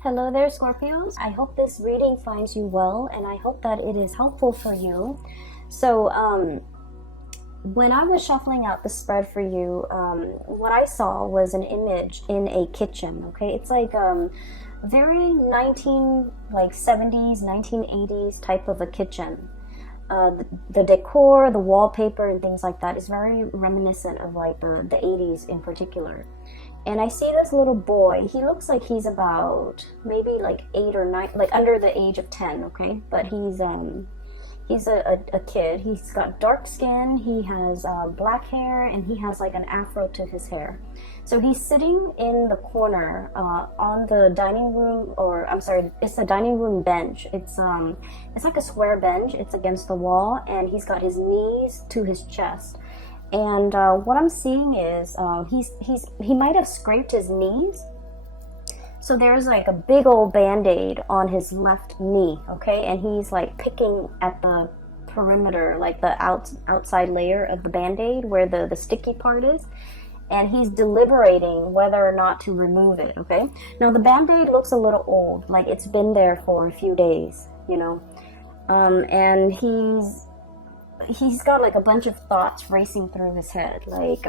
Hello there, Scorpios. I hope this reading finds you well, and I hope that it is helpful for you. So, when I was shuffling out the spread for you, what I saw was an image in a kitchen. Okay, it's like very 70s, 1980s type of a kitchen. The decor, the wallpaper, and things like that is very reminiscent of like the 80s in particular. And I see this little boy. He looks like he's about maybe like 8 or 9, like under the age of 10. Okay, but he's a kid. He's got dark skin. He has black hair, and he has like an afro to his hair. So he's sitting in the corner on the dining room, or I'm sorry, it's a dining room bench. It's like a square bench. It's against the wall, and he's got his knees to his chest. And what I'm seeing is he might have scraped his knees. So there's like a big old band-aid on his left knee, okay? And he's like picking at the perimeter, like the outside layer of the band-aid where the sticky part is. And he's deliberating whether or not to remove it, okay? Now the band-aid looks a little old, like it's been there for a few days, you know? And he's got like a bunch of thoughts racing through his head, like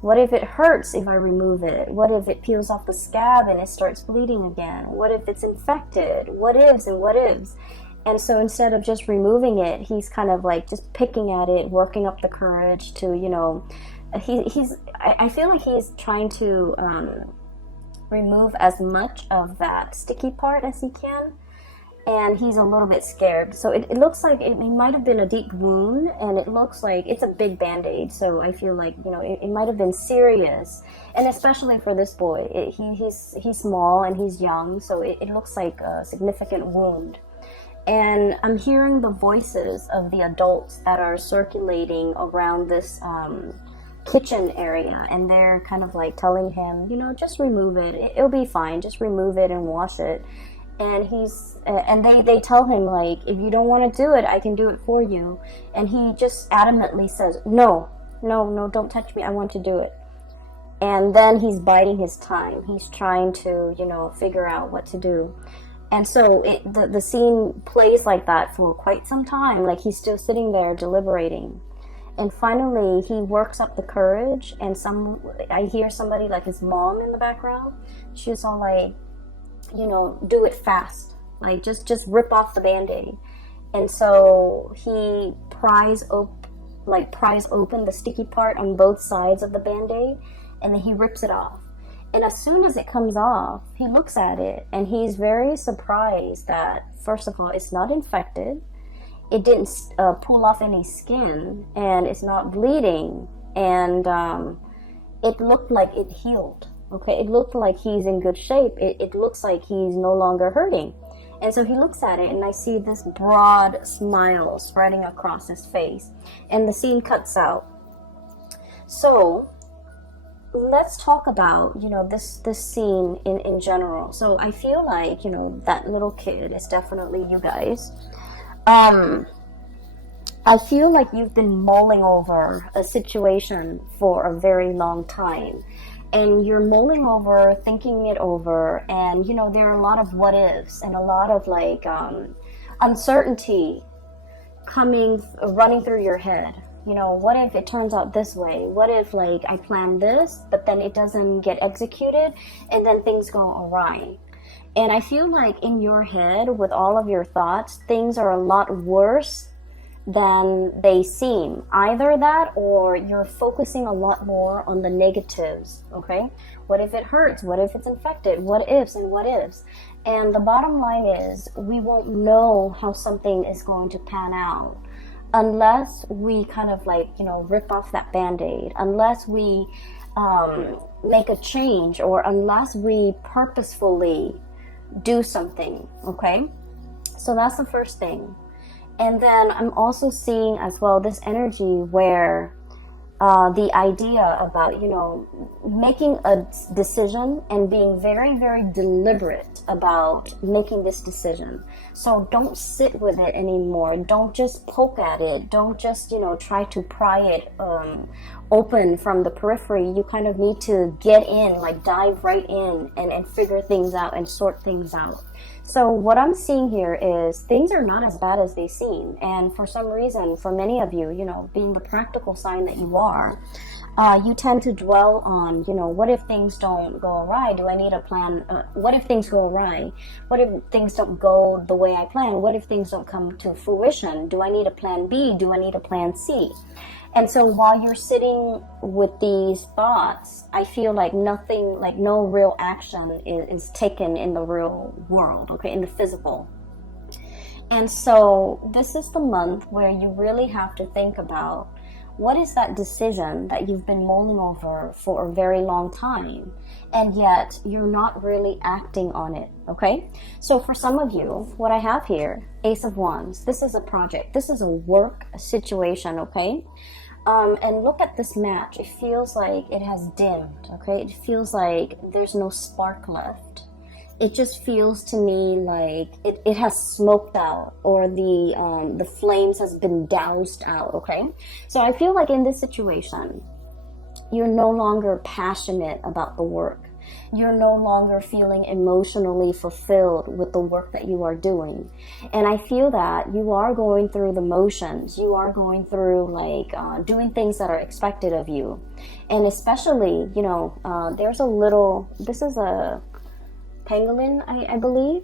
what if it hurts if I remove it? What if it peels off the scab and it starts bleeding again? What if it's infected? What ifs and what ifs? And so instead of just removing it, he's kind of like just picking at it, working up the courage to, you know, I feel like he's trying to remove as much of that sticky part as he can. And he's a little bit scared. So it looks like it might have been a deep wound, and it looks like it's a big band-aid. So I feel like, you know, it might have been serious. And especially for this boy, he's small and he's young, so it looks like a significant wound. And I'm hearing the voices of the adults that are circulating around this kitchen area, and they're kind of like telling him, you know, just remove it. It'll be fine. Just remove it and wash it. And they tell him, like, if you don't want to do it, I can do it for you. And he just adamantly says, no, don't touch me, I want to do it. And then he's biding his time. He's trying to, you know, figure out what to do. And so the scene plays like that for quite some time. Like, he's still sitting there deliberating. And finally, he works up the courage, and I hear somebody, like his mom in the background. She's all like, you know, do it fast, like just rip off the band-aid. And so he pries open the sticky part on both sides of the band-aid, and then he rips it off. And as soon as it comes off, he looks at it, and he's very surprised that, first of all, it's not infected, it didn't pull off any skin, and it's not bleeding, and it looked like it healed. Okay, it looked like he's in good shape. It looks like he's no longer hurting. And so he looks at it, and I see this broad smile spreading across his face. And the scene cuts out. So let's talk about, you know, this scene in general. So I feel like, you know, that little kid is definitely you guys. I feel like you've been mulling over a situation for a very long time. And you're mulling over, thinking it over, and, you know, there are a lot of what ifs and a lot of like uncertainty running through your head. You know, what if it turns out this way? What if, like, I plan this, but then it doesn't get executed, and then things go awry? And I feel like in your head, with all of your thoughts, things are a lot worse than they seem. Either that, or you're focusing a lot more on the negatives, okay? What if it hurts? What if it's infected? What ifs and what ifs? And the bottom line is, we won't know how something is going to pan out unless we kind of like, you know, rip off that band-aid, unless we make a change, or unless we purposefully do something, okay? So that's the first thing. And then I'm also seeing as well this energy where the idea about, you know, making a decision and being very, very deliberate about making this decision. So don't sit with it anymore. Don't just poke at it. Don't just, you know, try to pry it open from the periphery. You kind of need to get in, like dive right in and figure things out and sort things out. So what I'm seeing here is things are not as bad as they seem. And for some reason, for many of you, you know, being the practical sign that you are, you tend to dwell on, you know, what if things don't go awry? Do I need a plan? What if things go awry? What if things don't go the way I plan? What if things don't come to fruition? Do I need a plan B? Do I need a plan C? And so while you're sitting with these thoughts, I feel like nothing, like no real action is taken in the real world, okay, in the physical. And so this is the month where you really have to think about what is that decision that you've been mulling over for a very long time, and yet you're not really acting on it, okay? So for some of you, what I have here, Ace of Wands, this is a project, this is a work situation, okay? And look at this match. It feels like it has dimmed, okay? It feels like there's no spark left. It just feels to me like it has smoked out, or the flames has been doused out, okay? So I feel like in this situation, you're no longer passionate about the work. You're no longer feeling emotionally fulfilled with the work that you are doing. And I feel that you are going through the motions. You are going through like doing things that are expected of you. And especially, you know, there's a little, this is a pangolin, I believe.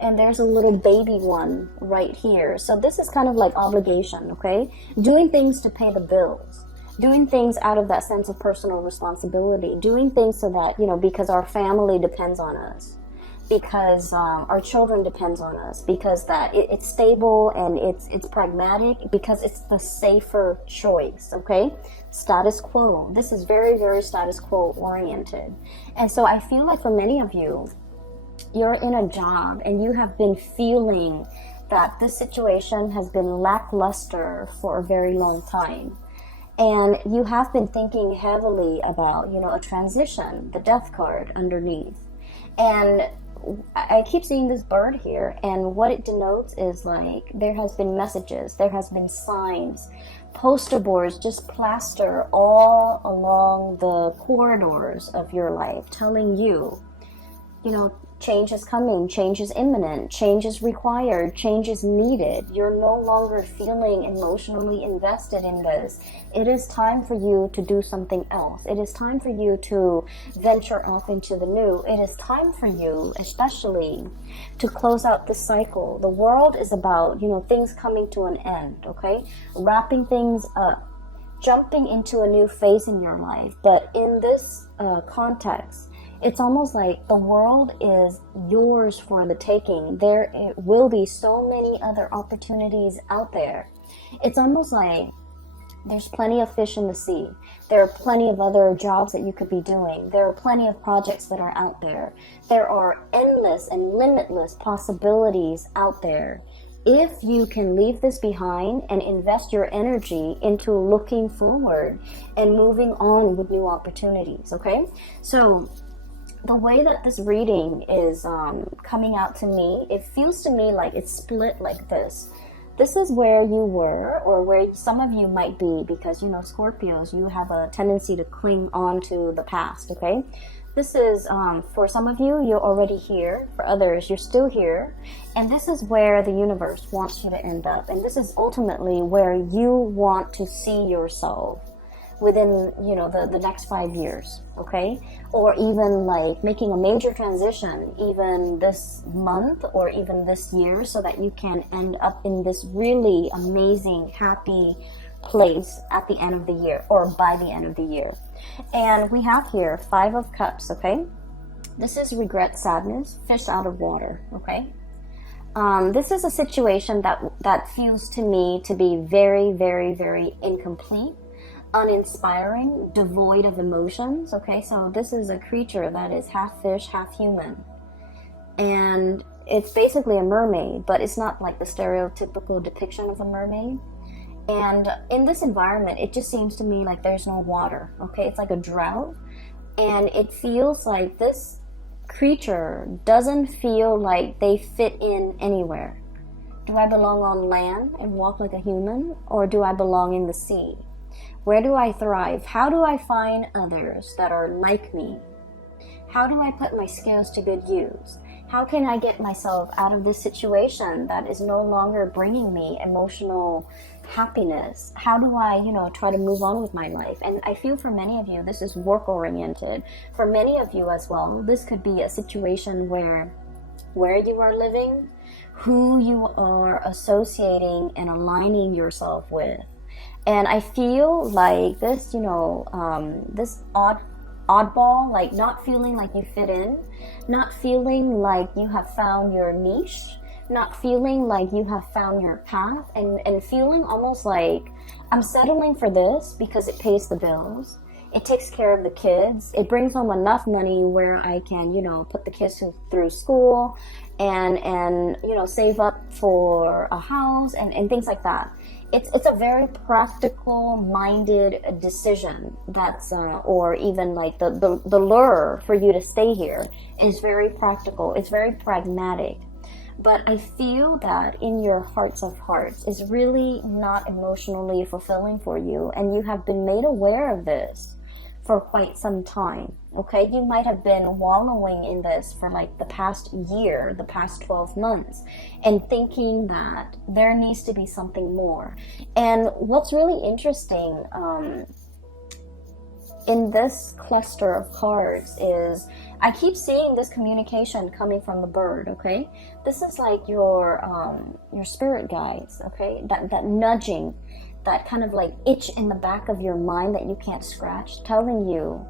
And there's a little baby one right here. So this is kind of like obligation, okay? Doing things to pay the bills. Doing things out of that sense of personal responsibility, doing things so that, you know, because our family depends on us, because our children depends on us, because that it's stable and it's pragmatic, because it's the safer choice, okay? Status quo. This is very, very status quo oriented. And so I feel like for many of you, you're in a job and you have been feeling that this situation has been lackluster for a very long time. And you have been thinking heavily about, you know, a transition, the death card underneath. And I keep seeing this bird here, and what it denotes is like there has been messages, there has been signs, poster boards just plaster all along the corridors of your life telling you, you know, change is coming, change is imminent, change is required, change is needed. You're no longer feeling emotionally invested in this. It is time for you to do something else. It is time for you to venture off into the new. It is time for you, especially, to close out this cycle. The world is about, you know, things coming to an end, okay? Wrapping things up, jumping into a new phase in your life. But in this context, it's almost like the world is yours for the taking. There will be so many other opportunities out there. It's almost like there's plenty of fish in the sea. There are plenty of other jobs that you could be doing. There are plenty of projects that are out there. There are endless and limitless possibilities out there. If you can leave this behind and invest your energy into looking forward and moving on with new opportunities, okay? So the way that this reading is coming out to me, it feels to me like it's split like this. This is where you were, or where some of you might be, because, you know, Scorpios, you have a tendency to cling on to the past, okay? This is, for some of you, you're already here. For others, you're still here. And this is where the universe wants you to end up. And this is ultimately where you want to see yourself within, you know, the next 5 years, okay? Or even like making a major transition even this month or even this year, so that you can end up in this really amazing, happy place at the end of the year, or by the end of the year. And we have here 5 of Cups, okay? This is regret, sadness, fish out of water, okay? This is a situation that feels to me to be very, very, very incomplete, uninspiring, devoid of emotions, okay? So this is a creature that is half fish, half human. And it's basically a mermaid, but it's not like the stereotypical depiction of a mermaid. And in this environment, it just seems to me like there's no water, okay? It's like a drought. And it feels like this creature doesn't feel like they fit in anywhere. Do I belong on land and walk like a human, or do I belong in the sea? Where do I thrive? How do I find others that are like me? How do I put my skills to good use? How can I get myself out of this situation that is no longer bringing me emotional happiness? How do I, try to move on with my life? And I feel for many of you, this is work oriented. For many of you as well, this could be a situation where you are living, who you are associating and aligning yourself with. And I feel like this, this oddball, like not feeling like you fit in, not feeling like you have found your niche, not feeling like you have found your path, and feeling almost like I'm settling for this because it pays the bills, it takes care of the kids, it brings home enough money where I can, put the kids through school and save up for a house and things like that. It's a very practical minded decision that's or even like the lure for you to stay here is very practical. It's very pragmatic. But I feel that in your hearts of hearts is really not emotionally fulfilling for you, and you have been made aware of this for quite some time. Okay, you might have been wallowing in this for like the past year, the past 12 months, and thinking that there needs to be something more. And what's really interesting in this cluster of cards is I keep seeing this communication coming from the bird. Okay, this is like your spirit guides. Okay, that nudging, that kind of like itch in the back of your mind that you can't scratch, telling you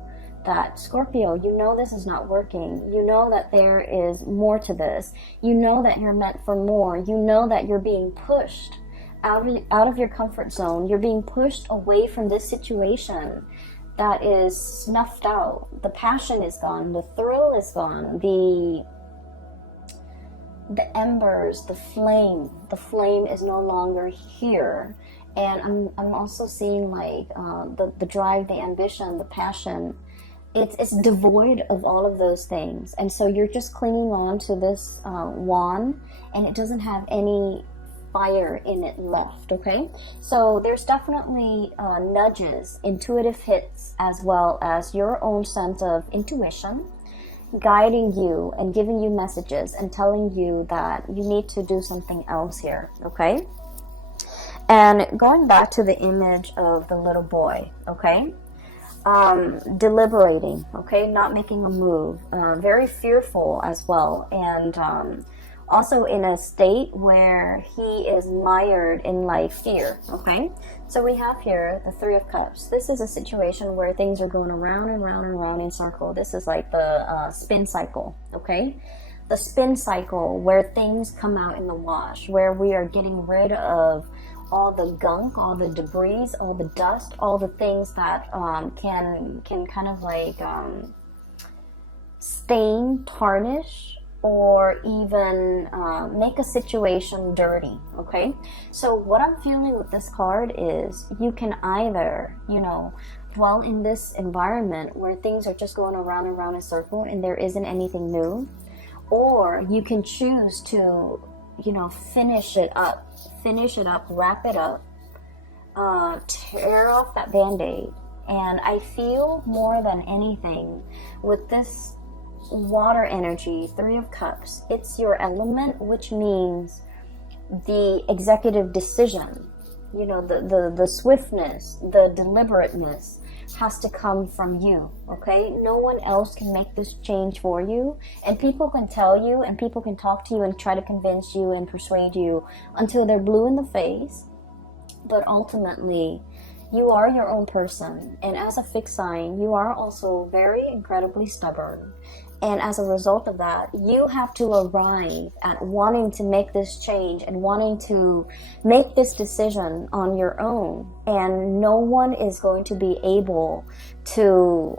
that, Scorpio, you know this is not working. You know that there is more to this. You know that you're meant for more. You know that you're being pushed out of your comfort zone. You're being pushed away from this situation that is snuffed out. The passion is gone. The thrill is gone. The embers, the flame is no longer here. And I'm also seeing like the drive, the ambition, the passion. It's devoid of all of those things. And so you're just clinging on to this wand, and it doesn't have any fire in it left, okay? So there's definitely nudges, intuitive hits, as well as your own sense of intuition guiding you and giving you messages and telling you that you need to do something else here, okay? And going back to the image of the little boy, okay? Deliberating, okay? Not making a move, very fearful as well, and also in a state where he is mired in like fear, okay? So we have here the Three of Cups. This is a situation where things are going around and round and round in circle. This is like the spin cycle, okay? The spin cycle where things come out in the wash, where we are getting rid of all the gunk, all the debris, all the dust, all the things that can kind of like stain, tarnish, or even make a situation dirty, okay? So what I'm feeling with this card is you can either, dwell in this environment where things are just going around and around in a circle and there isn't anything new, or you can choose to, finish it up, wrap it up, tear off that band-aid. And I feel more than anything with this water energy, Three of Cups, it's your element, which means the executive decision, the swiftness, the deliberateness has to come from you, okay? No one else can make this change for you, and people can tell you, and people can talk to you and try to convince you and persuade you until they're blue in the face, but ultimately you are your own person. And as a fixed sign, you are also very incredibly stubborn. And as a result of that, you have to arrive at wanting to make this change and wanting to make this decision on your own. And no one is going to be able to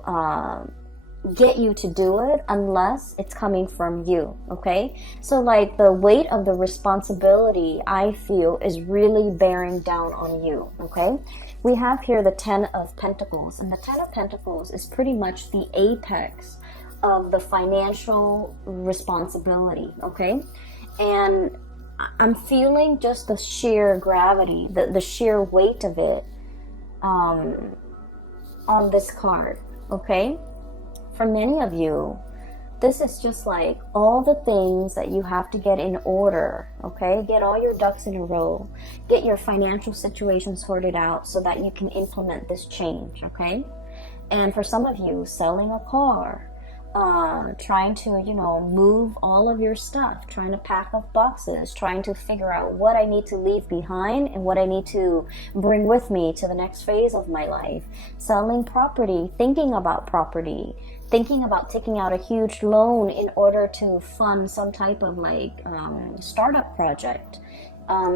get you to do it unless it's coming from you, okay? So like the weight of the responsibility, I feel, is really bearing down on you, okay? We have here the Ten of Pentacles, and the Ten of Pentacles is pretty much the apex of the financial responsibility, okay? And I'm feeling just the sheer gravity, the sheer weight of it on this card, okay? For many of you, this is just like all the things that you have to get in order, okay? Get all your ducks in a row. Get your financial situation sorted out so that you can implement this change, okay? And for some of you, selling a car, trying to, move all of your stuff, trying to pack up boxes, trying to figure out what I need to leave behind and what I need to bring with me to the next phase of my life. Selling property, thinking about property, thinking about taking out a huge loan in order to fund some type of startup project.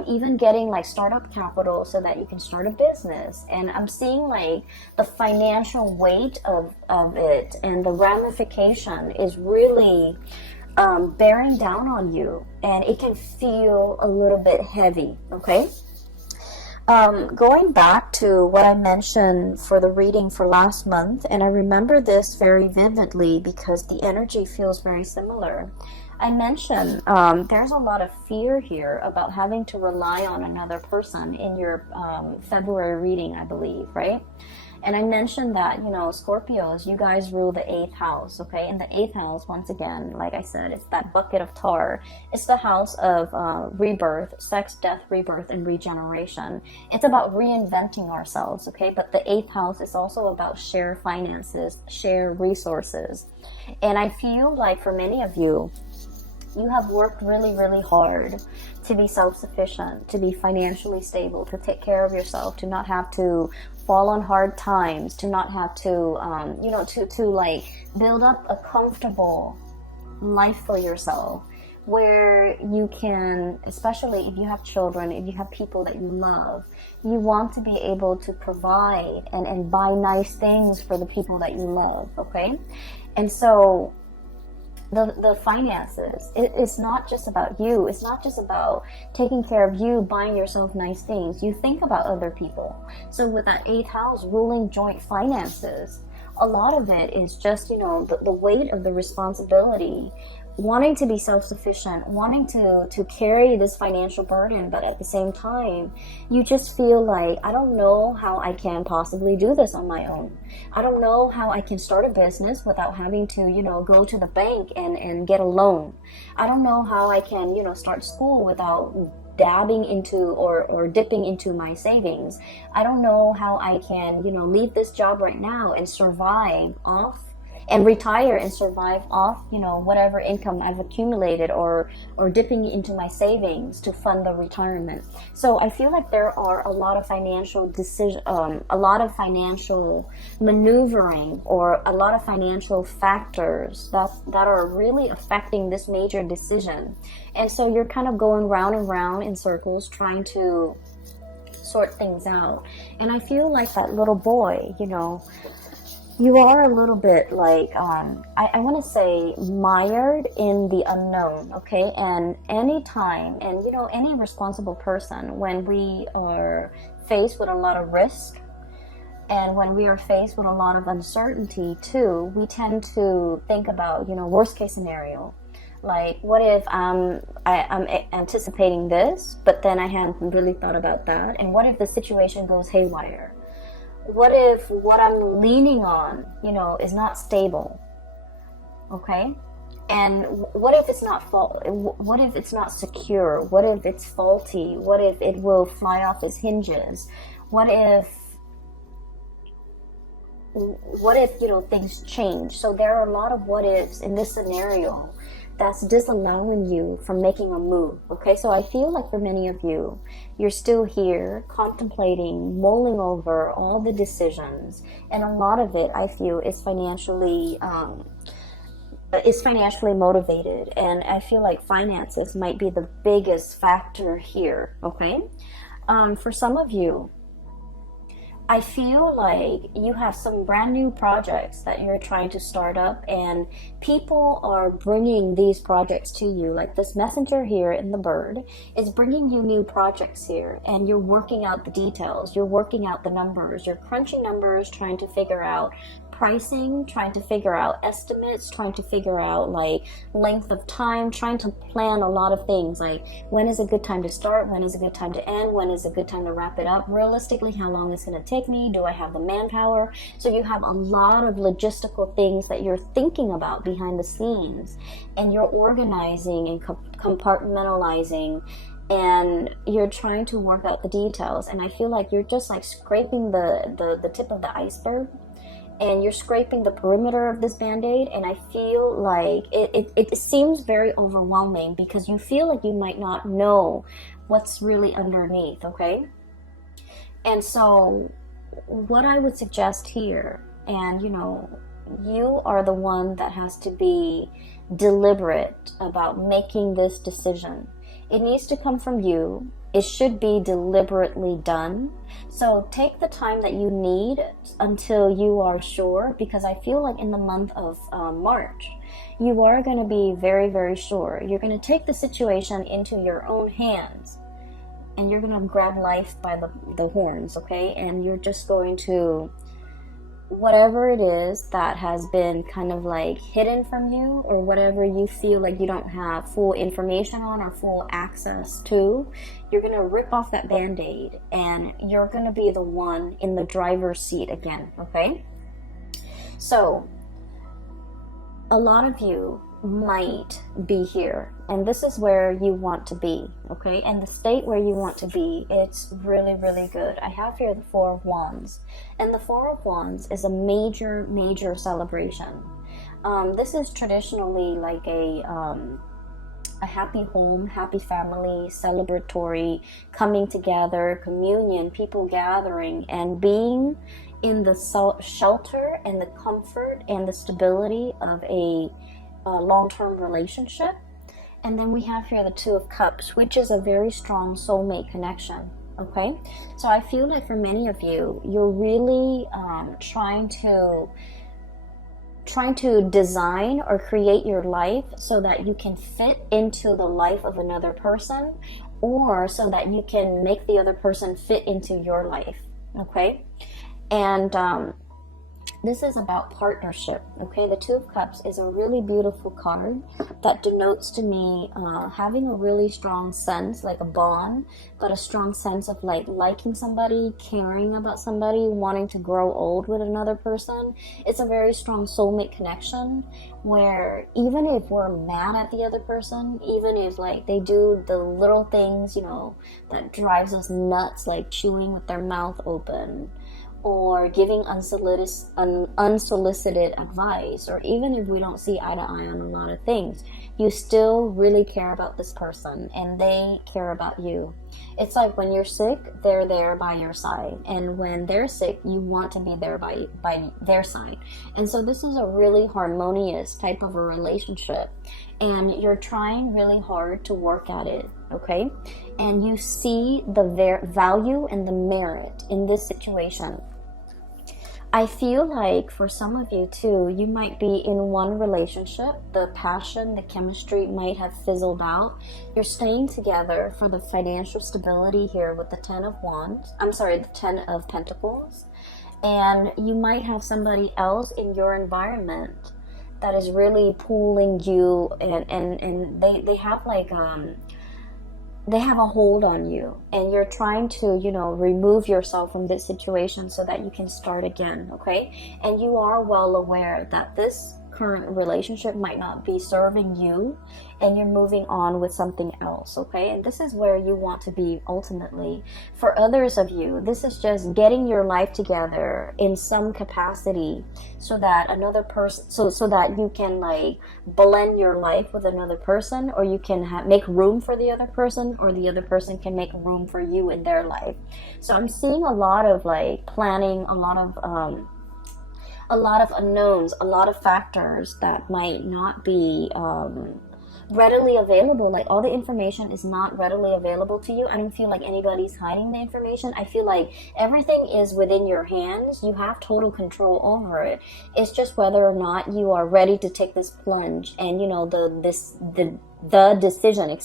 Even getting like startup capital so that you can start a business. And I'm seeing like the financial weight of it and the ramification is really bearing down on you, and it can feel a little bit heavy, okay? Going back to what I mentioned for the reading for last month, and I remember this very vividly because the energy feels very similar. I mentioned there's a lot of fear here about having to rely on another person in your February reading, I believe, right? And I mentioned that, Scorpios, you guys rule the 8th house, okay? And the 8th house, once again, like I said, it's that bucket of tar. It's the house of rebirth, sex, death, rebirth, and regeneration. It's about reinventing ourselves, okay? But the 8th house is also about share finances, share resources. And I feel like for many of you, you have worked really, really hard to be self-sufficient, to be financially stable, to take care of yourself, to not have to fall on hard times, to not have to, to build up a comfortable life for yourself where you can, especially if you have children, if you have people that you love, you want to be able to provide and buy nice things for the people that you love, okay? And so the finances, it's not just about you. It's not just about taking care of you, buying yourself nice things. You think about other people. So with that 8th house ruling joint finances, a lot of it is just, the weight of the responsibility, wanting to be self-sufficient, wanting to carry this financial burden, but at the same time, you just feel like, I don't know how I can possibly do this on my own. I don't know how I can start a business without having to, go to the bank and get a loan. I don't know how I can, start school without dabbing into or dipping into my savings. I don't know how I can, leave this job right now and survive off and retire and survive off, whatever income I've accumulated or dipping into my savings to fund the retirement. So I feel like there are a lot of financial a lot of financial maneuvering or a lot of financial factors that are really affecting this major decision. And so you're kind of going round and round in circles trying to sort things out. And I feel like that little boy, you are a little bit like, I want to say mired in the unknown, okay? And any time, and any responsible person, when we are faced with a lot of risk, and when we are faced with a lot of uncertainty too, we tend to think about, worst case scenario. Like, what if I'm anticipating this, but then I hadn't really thought about that? And what if the situation goes haywire? What if what I'm leaning on, is not stable? Okay? And what if it's not what if it's not secure? What if it's faulty? What if it will fly off its hinges? What if things change? So there are a lot of what ifs in this scenario that's disallowing you from making a move, okay? So I feel like for many of you, you're still here contemplating, mulling over all the decisions, and a lot of it, I feel, is financially motivated, and I feel like finances might be the biggest factor here, okay? For some of you, I feel like you have some brand new projects that you're trying to start up, and people are bringing these projects to you. Like this messenger here in the bird is bringing you new projects here, and you're working out the details. You're working out the numbers. You're crunching numbers, trying to figure out pricing, trying to figure out estimates, trying to figure out like length of time, trying to plan a lot of things, like when is a good time to start, when is a good time to end, when is a good time to wrap it up, realistically how long it's going to take take me? Do I have the manpower? So you have a lot of logistical things that you're thinking about behind the scenes, and you're organizing and compartmentalizing, and you're trying to work out the details. And I feel like you're just like scraping the tip of the iceberg, and you're scraping the perimeter of this band-aid. And I feel like it seems very overwhelming because you feel like you might not know what's really underneath, okay? And so what I would suggest here, and you are the one that has to be deliberate about making this decision. It needs to come from you. It should be deliberately done. So take the time that you need until you are sure, because I feel like in the month of March, you are going to be very, very sure. You're going to take the situation into your own hands, and you're going to grab life by the horns, okay? And you're just going to, whatever it is that has been kind of like hidden from you, or whatever you feel like you don't have full information on or full access to, you're going to rip off that band-aid, and you're going to be the one in the driver's seat again, okay? So a lot of you might be here, and this is where you want to be, okay? And the state where you want to be, it's really, really good. I have here the Four of Wands, and the Four of Wands is a major, major celebration. This is traditionally like a happy home, happy family, celebratory, coming together, communion, people gathering, and being in the shelter and the comfort and the stability of a long-term relationship. And then we have here the Two of Cups, which is a very strong soulmate connection, okay? So I feel like for many of you, you're really trying to design or create your life so that you can fit into the life of another person, or so that you can make the other person fit into your life, okay? And this is about partnership, okay? The Two of Cups is a really beautiful card that denotes to me having a really strong sense, like a bond, but a strong sense of like liking somebody, caring about somebody, wanting to grow old with another person. It's a very strong soulmate connection where even if we're mad at the other person, even if like they do the little things, that drives us nuts, like chewing with their mouth open, or giving unsolicited advice, or even if we don't see eye to eye on a lot of things, you still really care about this person and they care about you. It's like when you're sick, they're there by your side, and when they're sick, you want to be there by their side. And so this is a really harmonious type of a relationship, and you're trying really hard to work at it, okay? And you see the value and the merit in this situation. I feel like for some of you too, you might be in one relationship, the passion, the chemistry might have fizzled out. You're staying together for the financial stability here with the the Ten of Pentacles. And you might have somebody else in your environment that is really pulling you, and they have like they have a hold on you, and you're trying to remove yourself from this situation so that you can start again, okay? And you are well aware that this current relationship might not be serving you, and you're moving on with something else, okay? And this is where you want to be ultimately. For others of you, this is just getting your life together in some capacity so that another person, so that you can like blend your life with another person, or you can make room for the other person, or the other person can make room for you in their life. So I'm seeing a lot of like planning, a lot of unknowns, a lot of factors that might not be readily available. Like all the information is not readily available to you. I don't feel like anybody's hiding the information. I feel like everything is within your hands. You have total control over it. It's just whether or not you are ready to take this plunge. And the decision,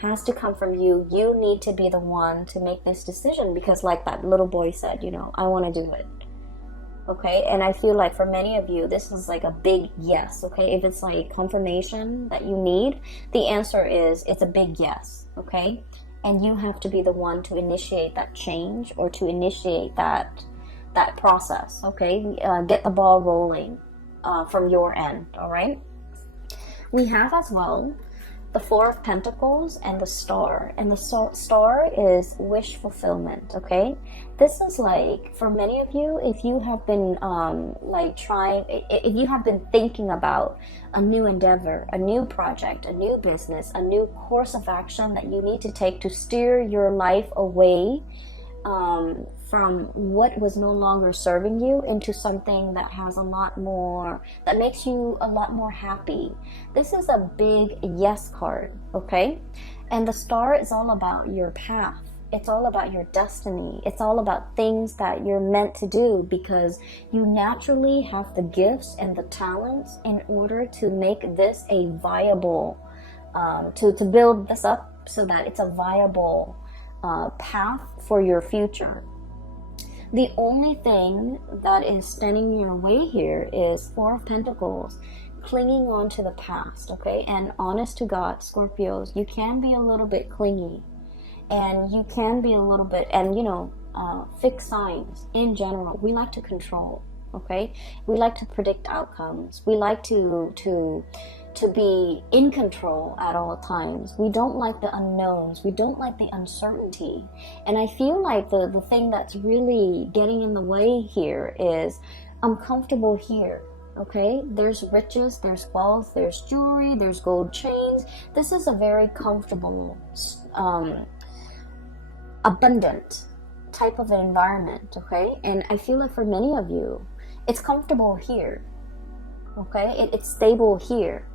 has to come from you. You need to be the one to make this decision, because like that little boy said, I want to do it. Okay, and I feel like for many of you, this is like a big yes, okay? If it's like confirmation that you need, the answer is it's a big yes, okay? and you have to be the one to initiate that change or to initiate that process. Okay, get the ball rolling from your end. All right. We have as well the Four of Pentacles and the Star. And the Star is wish fulfillment, okay? This is like, for many of you, if you have been if you have been thinking about a new endeavor, a new project, a new business, a new course of action that you need to take to steer your life away from what was no longer serving you into something that has a lot more, that makes you a lot more happy. This is a big yes card, okay? And the Star is all about your path. It's all about your destiny. It's all about things that you're meant to do, because you naturally have the gifts and the talents in order to make this a viable, to build this up so that it's a viable path for your future. The only thing that is standing in your way here is Four of Pentacles, clinging on to the past, okay? And honest to God, Scorpios, you can be a little bit clingy, and you can be a little bit, and fixed signs in general, we like to control, okay? We like to predict outcomes. We like to be in control at all times. We don't like the unknowns. We don't like the uncertainty. And I feel like the thing that's really getting in the way here is, I'm comfortable here, okay? There's riches, there's wealth, there's jewelry, there's gold chains. This is a very comfortable, abundant type of an environment, okay? And I feel like for many of you, it's comfortable here, okay? It's stable here.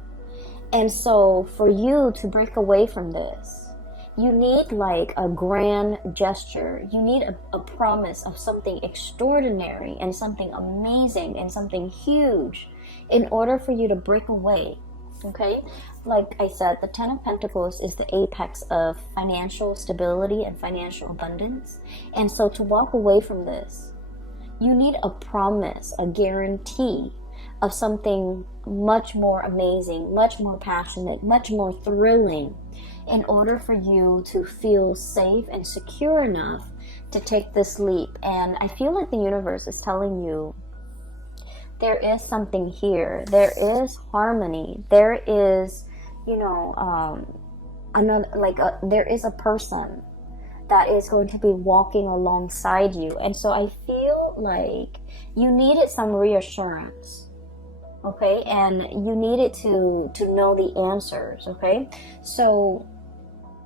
And so for you to break away from this, you need like a grand gesture. You need a promise of something extraordinary and something amazing and something huge in order for you to break away, okay? Like I said, the Ten of Pentacles is the apex of financial stability and financial abundance. And so to walk away from this, you need a promise, a guarantee of something much more amazing, much more passionate, much more thrilling, in order for you to feel safe and secure enough to take this leap. And I feel like the universe is telling you there is something here. There is harmony. There is, there is a person that is going to be walking alongside you. And so I feel like you needed some reassurance, okay? And you needed to know the answers, okay? So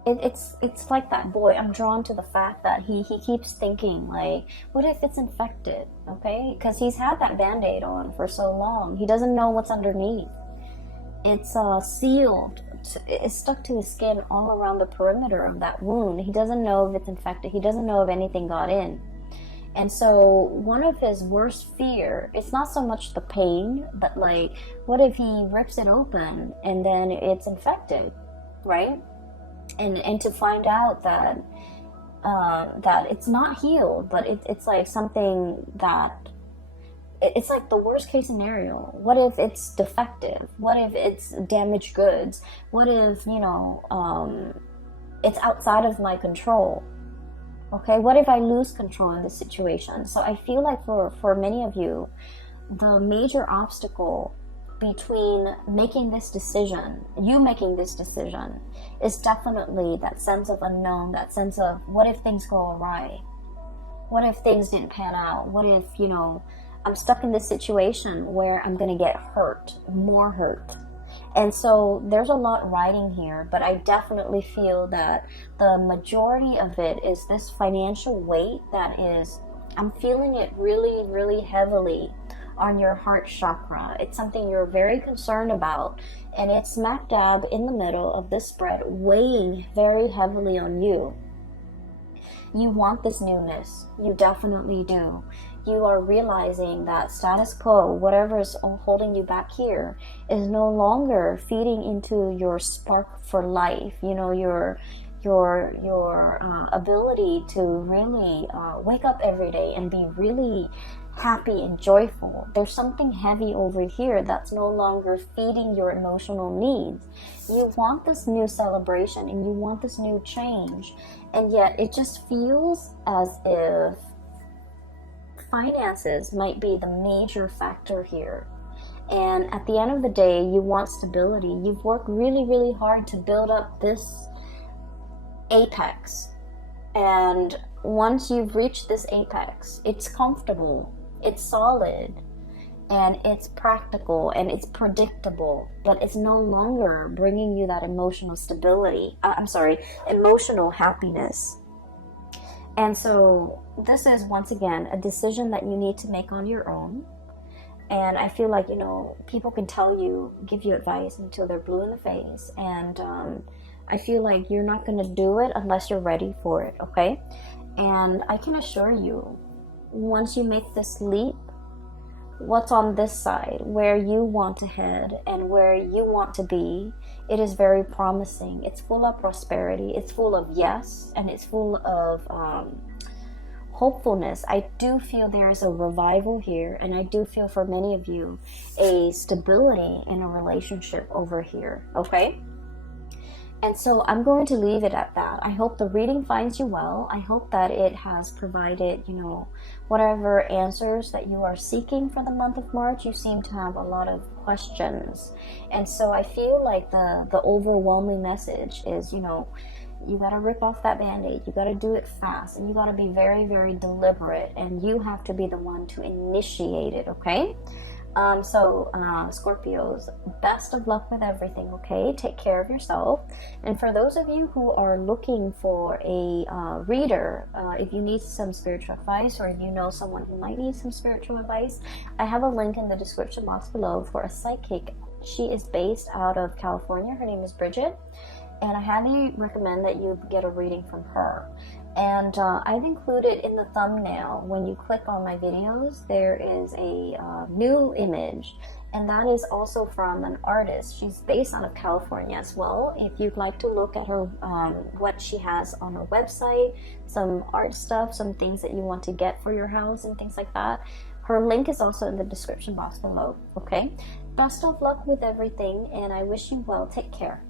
it's like that boy. I'm drawn to the fact that he keeps thinking, like, what if it's infected, okay? Because he's had that Band-Aid on for so long. He doesn't know what's underneath. It's sealed. It's stuck to his skin all around the perimeter of that wound. He doesn't know if it's infected. He doesn't know if anything got in. And so one of his worst fear, it's not so much the pain, but like, what if he rips it open and then it's infected, right? And to find out that that it's not healed, but it's like something that, it's like the worst case scenario. What if it's defective? What if it's damaged goods? What if, it's outside of my control? Okay, what if I lose control in this situation? So I feel like for many of you, the major obstacle between making this decision, is definitely that sense of unknown, that sense of, what if things go awry? What if things didn't pan out? What if, I'm stuck in this situation where I'm going to get hurt, more hurt. And so there's a lot riding here, but I definitely feel that the majority of it is this financial weight that is, I'm feeling it really, really heavily on your heart chakra. It's something you're very concerned about, and it's smack dab in the middle of this spread, weighing very heavily on you. You want this newness. You definitely do. You are realizing that status quo, whatever is holding you back here, is no longer feeding into your spark for life. Your ability to really wake up every day and be really happy and joyful. There's something heavy over here that's no longer feeding your emotional needs. You want this new celebration and you want this new change, and yet it just feels as if finances might be the major factor here. And at the end of the day, you want stability. You've worked really, really hard to build up this apex, and once you've reached this apex, it's comfortable, it's solid, and it's practical, and it's predictable, but it's no longer bringing you that emotional stability. Emotional happiness. And so this is, once again, a decision that you need to make on your own. And I feel like, people can tell you, give you advice until they're blue in the face, and I feel like you're not going to do it unless you're ready for it, okay? And I can assure you, once you make this leap, what's on this side, where you want to head and where you want to be, it is very promising. It's full of prosperity, it's full of yes, and it's full of hopefulness. I do feel there is a revival here, and I do feel for many of you a stability in a relationship over here, okay? And so I'm going to leave it at that. I hope the reading finds you well. I hope that it has provided, whatever answers that you are seeking for the month of March. You seem to have a lot of questions. And so I feel like the overwhelming message is, you got to rip off that band-aid. You got to do it fast, and you got to be very, very deliberate, and you have to be the one to initiate it, okay? Scorpios, best of luck with everything, okay? Take care of yourself. And for those of you who are looking for a reader, if you need some spiritual advice, or if you know someone who might need some spiritual advice, I have a link in the description box below for a psychic. She is based out of California. Her name is Bridget, and I highly recommend that you get a reading from her. And I've included in the thumbnail, when you click on my videos, there is a new image, and that is also from an artist. She's based out of California as well. If you'd like to look at her, what she has on her website, some art stuff, some things that you want to get for your house and things like that, her link is also in the description box below, okay? Best of luck with everything, and I wish you well. Take care.